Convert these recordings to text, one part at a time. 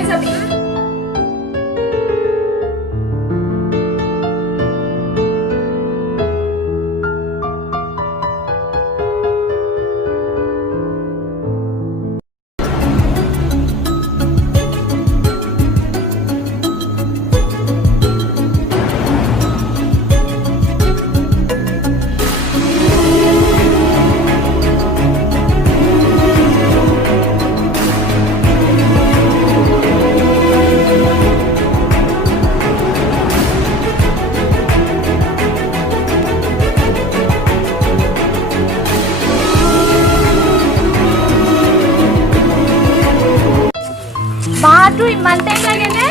কেনেকে যাবি বাহাটো ইমান টাইম লাগে নে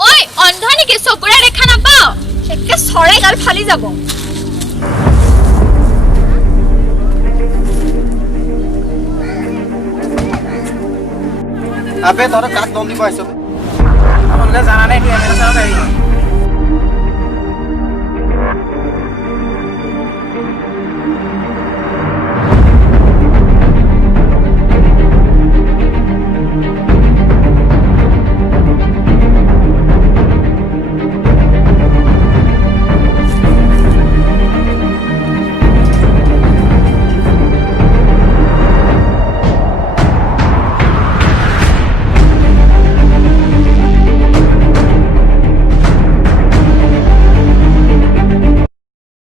ওই অন্ধ নেকি চকুৰে দেখা নাপাও একে সৰে গাল ফালি যাব আবে তোর কাক দম দিব আইছো আপোনালোকে জানা নাই কি এমএলএ সাহেব আহি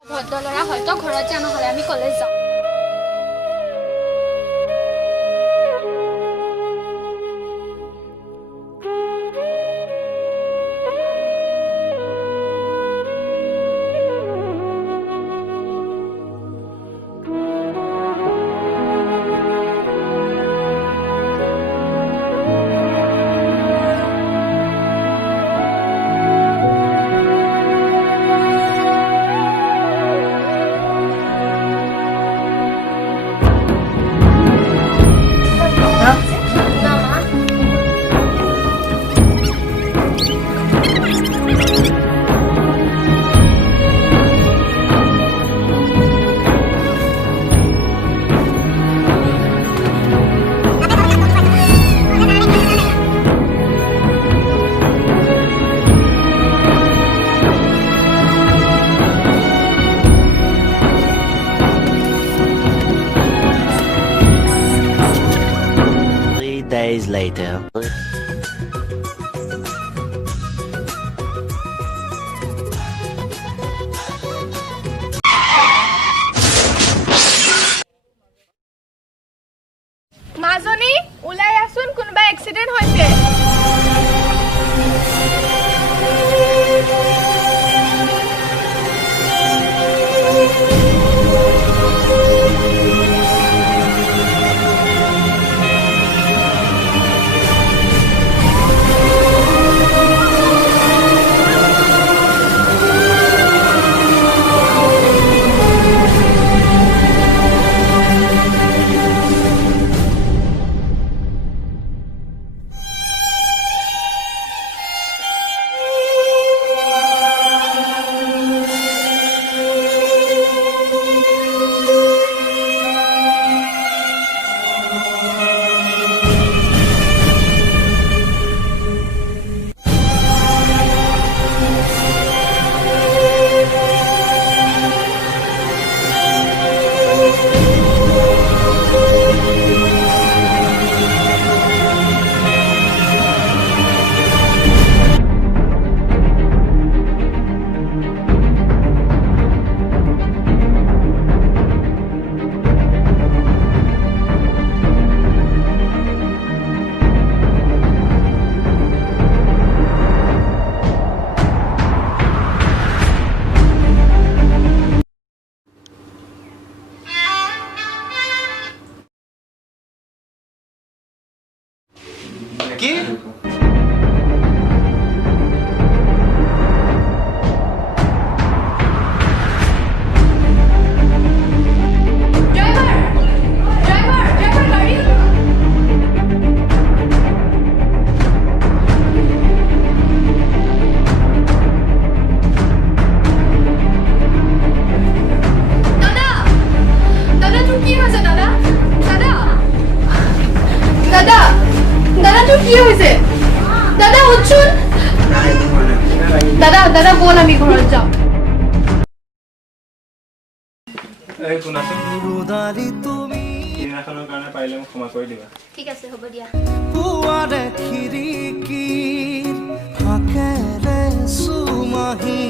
ভদ্ৰলৰা হয়তো ঘৰত যা নহলে আমি কলেজ যাওঁ Days later. মাজনী উলাই আসুন কোনবা এক্সিডেন্ট হৈছে দাদা বল আমি ঘৰত যাওঁ এই কোনাচোন ৰুদালি তুমি দিনাখনৰ কাৰণে পাৰিলে মোক ক্ষমা কৰি দিবা ঠিক আছে হ'ব দিয়া পুৱাৰে খিৰিকী ফাকেৰে সুমাহি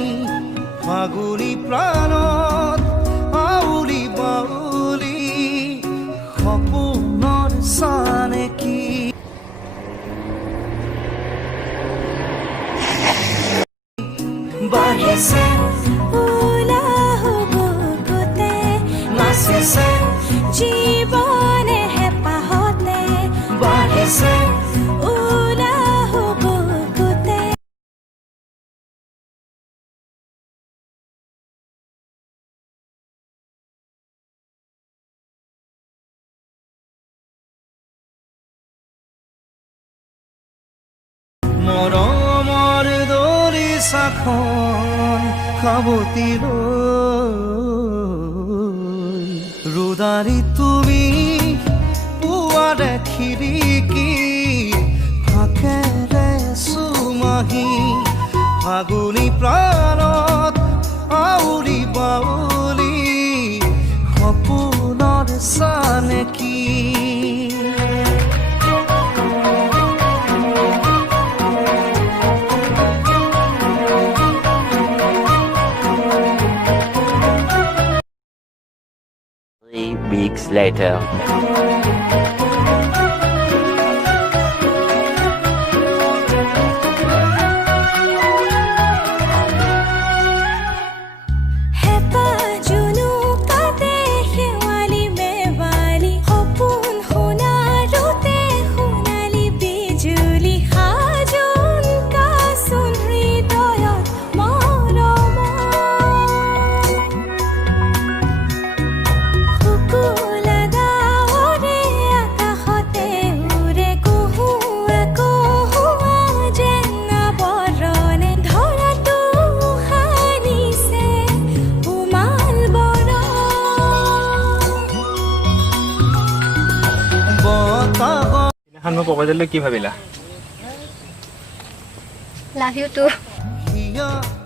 ফাগুনি প্ৰাণত আউলি বাউলি সপোনৰ চানে কি বাঢ়িছে উলাহ বুকুতে নাচিছে জীৱনে হেঁপাহতে বাঢ়িছে উলাহ বুকুতে মৰমৰ দৰি চাখন খাবতিলৈ ৰুদালি তুমি পুৱাৰে খিৰিকী ফাকেৰে সুমাহি ফাগুনি প্ৰাণত আউলি বাউলি সপোনৰ চানে কি Weeks later. দিনাখন মোক প্ৰপ'জেলটো কি ভাবিলা লাভ ইউ টু হিয়া